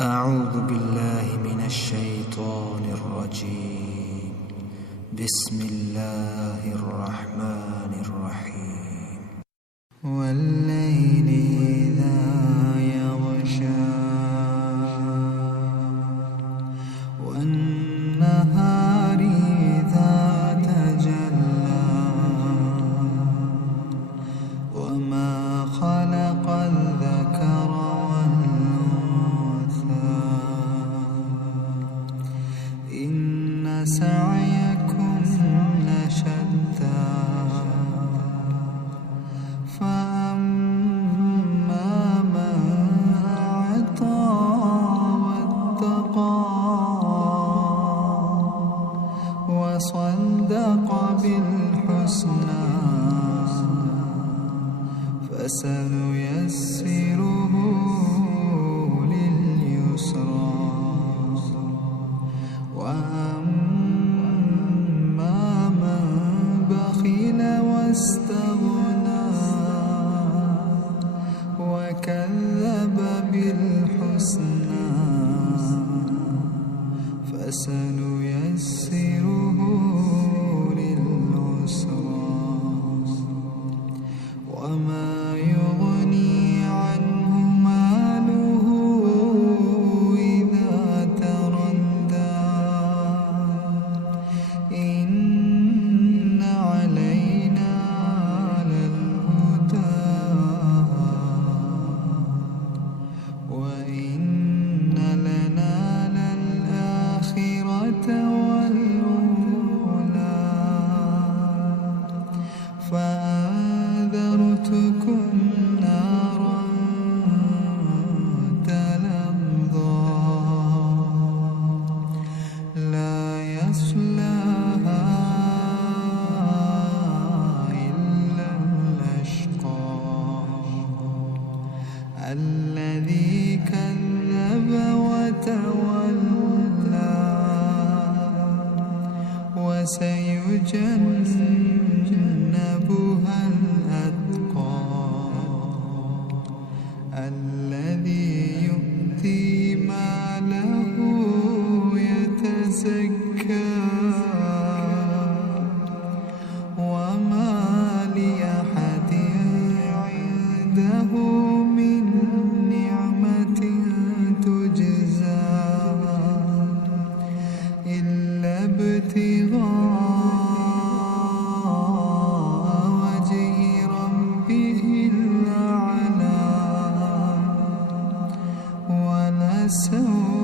أعوذ بالله من الشيطان الرجيم. بسم الله الرحمن الرحيم. والليل إذا يغشى والنهار إذا تجلى وما خلق الذكر إن سعيكم لشتى فأما من أعطى واتقى وصدق بالحسنى فسنيسره لليسرى وأما من بخل واستغنى وكذب بالحسنى فسنيسره للعسرى وما يغني عنه ماله إذا تردى إن علينا للهدى وإن لنا للآخرة والأولى فأنذرتكم نارا تلظى لا يصلاها إلا الأشقى الذي كذب وتولى وسيجنبها الأتقى الذي يؤتي ماله يتزكى وما لأحد عنده من نعمة تجزى إلا ابتغاء وجه ربه الأعلى ولسوف